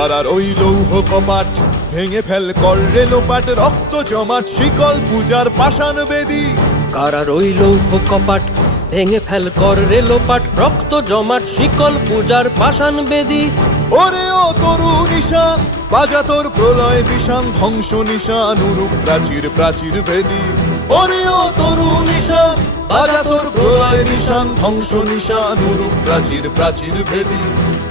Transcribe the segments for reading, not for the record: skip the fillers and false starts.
কারার ওই লৌহ কপাট ভেঙে ফেল কর রে লোপাট, রক্ত জমাট শিকল পূজার পাষাণ বেদী। কারার ওই লৌহ কপাট ভেঙে ফেল কর রে লোপাট, রক্ত জমাট শিকল পূজার পাষাণ বেদী। ওরে ও তরু নিশান বাজা তোর প্রলয় বিষান, ধ্বংস নিশান উরুক প্রাচীর প্রাচীর ভেদী। ওরে ও তরু নিশান বাজা তোর প্রলয় নিশান, ধ্বংস নিশান উরুক প্রাচীর প্রাচীর ভেদী।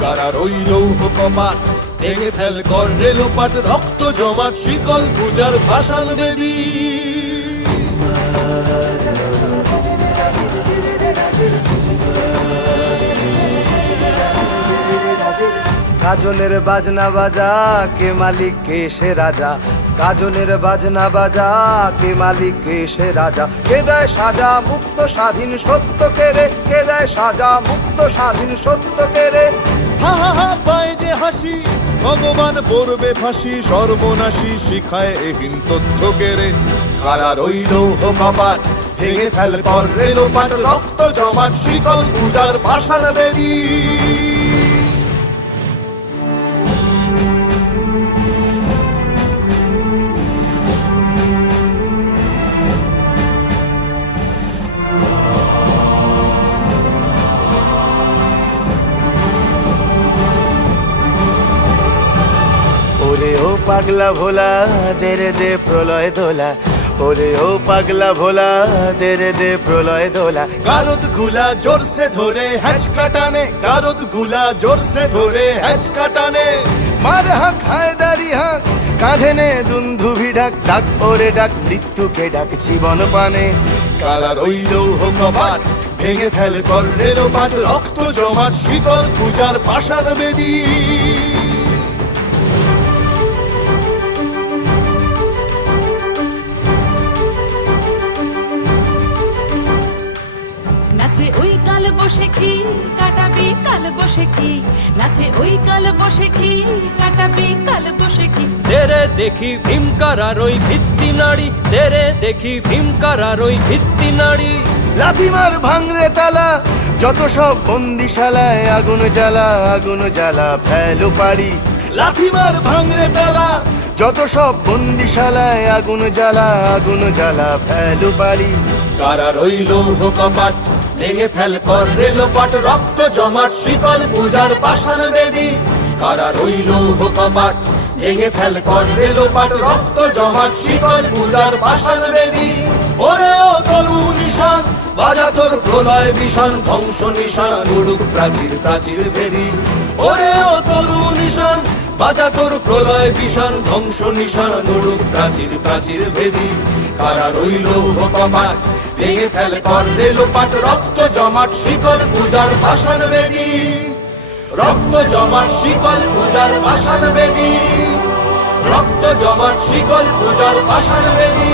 কারার ওই লৌহ কপাট ভেঙে ফেল কর রে লোপাট, রক্ত জমাট শিকল পূজার পাষাণ বেদী। গাজনের বাজনা বাজা কে মালিক কে সে রাজা, গাজনের বাজনা বাজা কে মালিক কে সে রাজা। কে দেয় সাজা মুক্ত স্বাধীন সত্য কে রে, কে দেয় সাজা মুক্ত স্বাধীন সত্য কে রে। হা হা হা পায় যে হাসি ভগবান পড়বে ফাঁসি, সর্বনাশী শিখায় এহীন তথ্য কেড়ে। কারার ওই লৌহ কপাট ভেঙে ফেল কর রে লোপাট, রক্ত জমাট শিকল পূজার পাষাণ বেদী। ওরে ও পাগলা ভোলা দে রে দে প্রলয় দোলা, ওরে ও পাগলা ভোলা দে রে দে প্রলয় দোলা। গারদ গুলা জোরসে ধরে হ্যাচকা টানে, গারদ গুলা জোরসে ধরে হ্যাচকা টানে। মার হাঁক হায়দারি হাঁক কাঁধে নে দুন্ধুভি ডাক, ডাক ওরে ডাক মৃত্যুকে ডাক জীবন পানে। কারার ওই লৌহ কপাট ভেঙে ফেল কর রে লোপাট, রক্ত জমাট শিকল পূজার পাষাণ বেদী। নাচে ওই কাল বসে কি কাটাবি কাল বসে কি, নাচে ওই কাল বসে কি কাটাবি কাল বসে কি। তেরে দেখি ভীমকারার ওই ভিত্তি নাড়ি, তেরে দেখি ভীমকারার ওই ভিত্তি নাড়ি। লাথিমার ভাঙরে তালা যত সব বন্দিশালায়, আগুন জ্বালা আগুন জ্বালা ফেলো পারি। লাথিমার ভাঙরে তালা যত সব বন্দিশালায়, আগুন জ্বালা আগুন জ্বালা ফেলো পারি। কারার ওই লৌহ কপাট ভেঙে ফেল কর রে লোপাট, রক্ত জমাট শিকল পূজার পাষাণ বেদী। কারার ওই লৌহ কপাট ভেঙে ফেল কর রে লোপাট, রক্ত জমাট শিকল পূজার পাষাণ বেদী। ওরে ও তরু নিশান বাজা তোর প্রলয় বিষান, ধ্বংস নিশান উড়ুক প্রাচীর প্রাচীর ভেদী। ওরে ও তরু নিশান বাজা তোর প্রলয় বিষান, ধ্বংস নিশান উড়ুক প্রাচীর প্রাচীর ভেদী। কারার ওই লৌহ কপাট ভেঙে ফেল কর রে লোপাট, রক্ত জমাট শিকল পূজার পাষাণ বেদী। রক্ত জমাট শিকল পূজার পাষাণ বেদী, রক্ত জমাট শিকল পূজার পাষাণ বেদী।